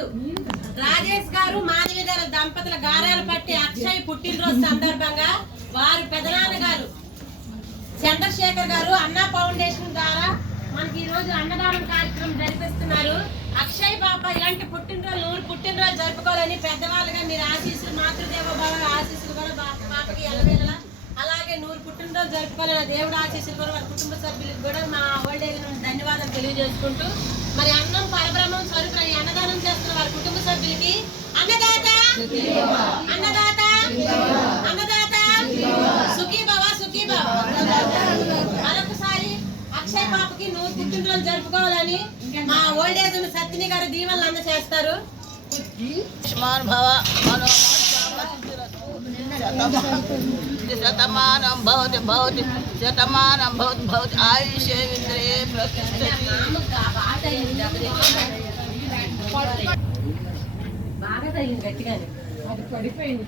రోజు రాజేష్ గారు మాధవి గారు దంపతుల గారాలు పట్టి అక్షయ్ పుట్టినరోజు సందర్భంగా వారి పెదనాన్న గారు చంద్రశేఖర్ గారు అన్నా ఫౌండేషన్ ద్వారా మనకి ఈ రోజు అన్నదానం కార్యక్రమం జరిపిస్తున్నారు. అక్షయ్ బాబా ఇలాంటి పుట్టినరోజు జరుపుకోవాలని పెద్దవాళ్ళుగా మీరు ఆశీస్సులు, మాతృదేవ బాబా ఆశీస్సులు కూడా పాపకి ఎల్లవేళలా అలాగే 100 పుట్టినరోజు జరుపుకోవాలని దేవుడు ఆశీస్సులు కూడా వారి కుటుంబ సభ్యులకు కూడా మా ఓల్డ్ ఏజ్ నుండి ధన్యవాదాలు తెలియజేసుకుంటూ మరి అన్నం పరబ్రహ్మం స్వరూపం అన్నదానం చేస్తున్న వారి కుటుంబ సభ్యులకి అన్నదాత అన్నదాత అన్నదాత సుఖీ బాబా సుఖీ బాబా. మరొకసారి అక్షయ్ బాబుకి 100 పుట్టినరోజు జరుపుకోవాలని మా ఓల్డ్ ఏజ్ సత్యని గారు దీవెనలు అందజేస్తారు. శతమానం భవతి భవతి శతమానం భవతి భవతి ఆయుష్యేంద్రే బాగా తగిలింది గట్టిగానే.